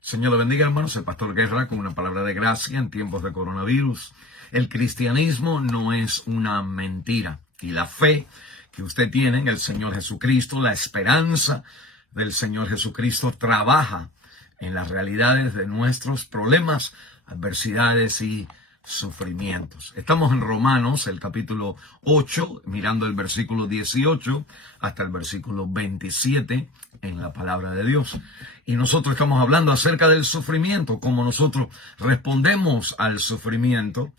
Señor le bendiga, hermanos. El pastor Guerra con una palabra de gracia en tiempos de coronavirus. El cristianismo no es una mentira. Y la fe que usted tiene en el Señor Jesucristo, la esperanza del Señor Jesucristo, trabaja en las realidades de nuestros problemas, adversidades y sufrimientos. Estamos en Romanos, el capítulo 8, mirando el versículo 18 hasta el versículo 27 en la palabra de Dios. Y nosotros estamos hablando acerca del sufrimiento, cómo nosotros respondemos al sufrimiento,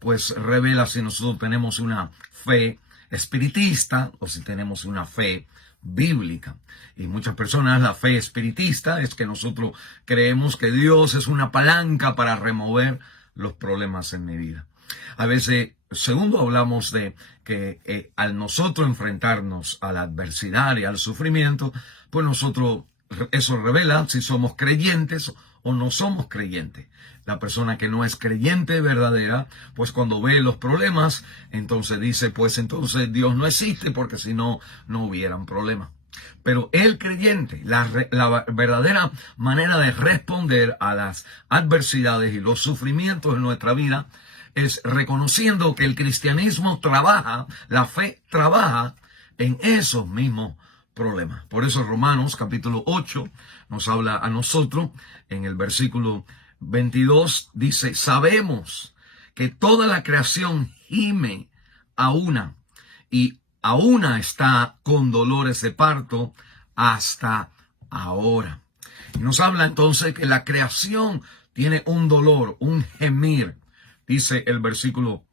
pues revela si nosotros tenemos una fe espiritista o si tenemos una fe bíblica. Y muchas personas, la fe espiritista es que nosotros creemos que Dios es una palanca para remover los problemas en mi vida. A veces, segundo, hablamos de que al nosotros enfrentarnos a la adversidad y al sufrimiento, pues nosotros, eso revela si somos creyentes o no somos creyentes. La persona que no es creyente verdadera, pues cuando ve los problemas, entonces dice, pues entonces Dios no existe, porque si no, no hubieran problemas. Pero el creyente, la verdadera manera de responder a las adversidades y los sufrimientos de nuestra vida es reconociendo que el cristianismo trabaja, la fe trabaja en esos mismos problemas. Por eso Romanos capítulo 8 nos habla a nosotros en el versículo 22, dice, sabemos que toda la creación gime a una y a una está con dolores de parto hasta ahora. Y nos habla entonces que la creación tiene un dolor, un gemir. Dice el versículo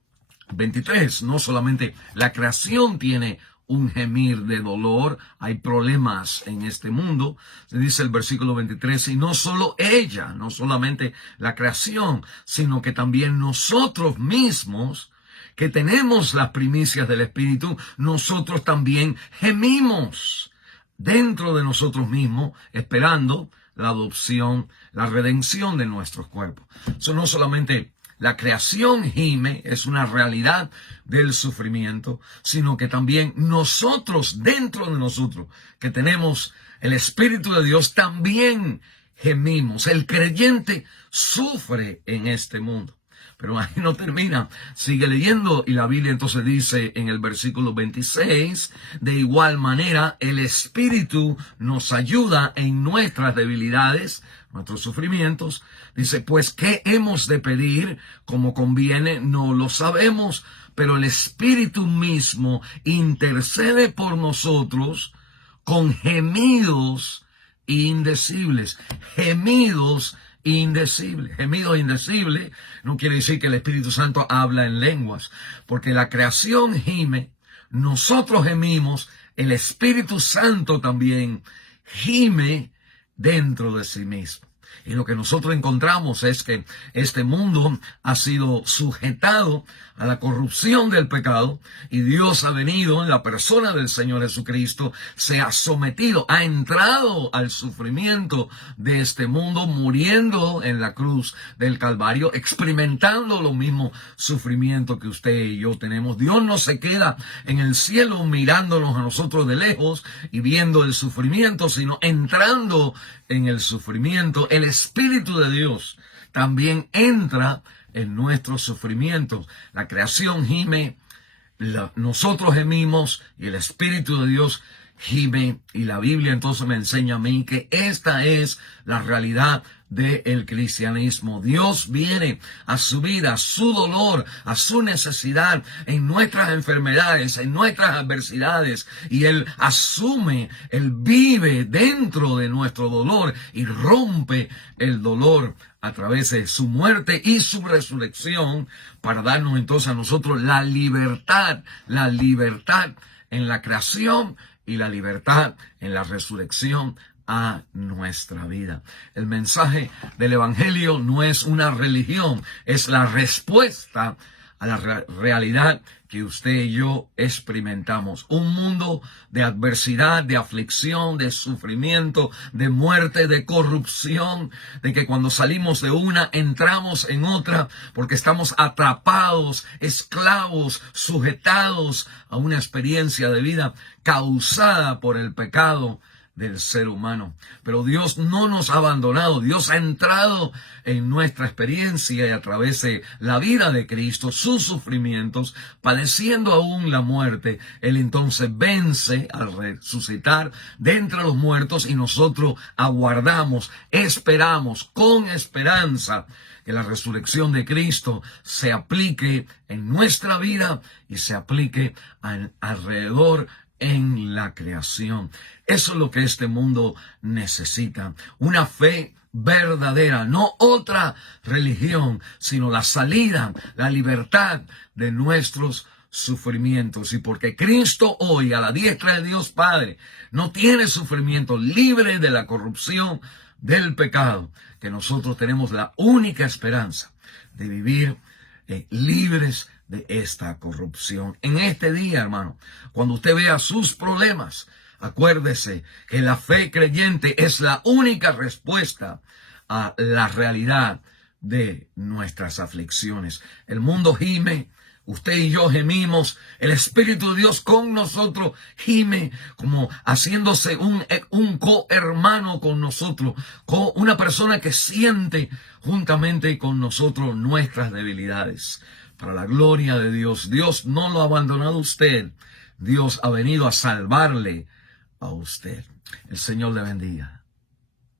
23, no solamente la creación tiene un gemir de dolor, hay problemas en este mundo, se dice el versículo 23, y no solo ella, no solamente la creación, sino que también nosotros mismos, que tenemos las primicias del Espíritu, nosotros también gemimos dentro de nosotros mismos, esperando la adopción, la redención de nuestros cuerpos. Eso no solamente la creación gime, es una realidad del sufrimiento, sino que también nosotros, dentro de nosotros, que tenemos el Espíritu de Dios, también gemimos. El creyente sufre en este mundo. Pero ahí no termina, sigue leyendo y la Biblia entonces dice en el versículo 26, de igual manera el Espíritu nos ayuda en nuestras debilidades, nuestros sufrimientos. Dice, pues, ¿qué hemos de pedir como conviene? No lo sabemos, pero el Espíritu mismo intercede por nosotros con gemidos indecibles, gemidos indecible. Gemido indecible no quiere decir que el Espíritu Santo habla en lenguas, porque la creación gime, nosotros gemimos, el Espíritu Santo también gime dentro de sí mismo. Y lo que nosotros encontramos es que este mundo ha sido sujetado a la corrupción del pecado y Dios ha venido en la persona del Señor Jesucristo, se ha sometido, ha entrado al sufrimiento de este mundo, muriendo en la cruz del Calvario, experimentando lo mismo sufrimiento que usted y yo tenemos. Dios no se queda en el cielo mirándonos a nosotros de lejos y viendo el sufrimiento, sino entrando en el sufrimiento. El Espíritu de Dios también entra en nuestros sufrimientos. La creación gime, nosotros gemimos y el Espíritu de Dios gime. Y la Biblia entonces me enseña a mí que esta es la realidad del cristianismo. Dios viene a su vida, a su dolor, a su necesidad, en nuestras enfermedades, en nuestras adversidades, y Él asume, Él vive dentro de nuestro dolor y rompe el dolor a través de su muerte y su resurrección para darnos entonces a nosotros la libertad en la creación y la libertad en la resurrección a nuestra vida. El mensaje del Evangelio no es una religión, es la respuesta a la realidad que usted y yo experimentamos. Un mundo de adversidad, de aflicción, de sufrimiento, de muerte, de corrupción, de que cuando salimos de una entramos en otra porque estamos atrapados, esclavos, sujetados a una experiencia de vida causada por el pecado del ser humano. Pero Dios no nos ha abandonado. Dios ha entrado en nuestra experiencia y a través de la vida de Cristo, sus sufrimientos, padeciendo aún la muerte, Él entonces vence al resucitar de entre los muertos y nosotros aguardamos, esperamos con esperanza que la resurrección de Cristo se aplique en nuestra vida y se aplique alrededor en la creación. Eso es lo que este mundo necesita. Una fe verdadera, no otra religión, sino la salida, la libertad de nuestros sufrimientos. Y porque Cristo hoy a la diestra de Dios Padre no tiene sufrimiento, libre de la corrupción del pecado, que nosotros tenemos la única esperanza de vivir libres de esta corrupción. En este día, hermano, cuando usted vea sus problemas, acuérdese que la fe creyente es la única respuesta a la realidad de nuestras aflicciones. El mundo gime, usted y yo gemimos, el Espíritu de Dios con nosotros gime, como haciéndose un cohermano con nosotros, con una persona que siente juntamente con nosotros nuestras debilidades. Para la gloria de Dios, Dios no lo ha abandonado a usted, Dios ha venido a salvarle a usted. El Señor le bendiga.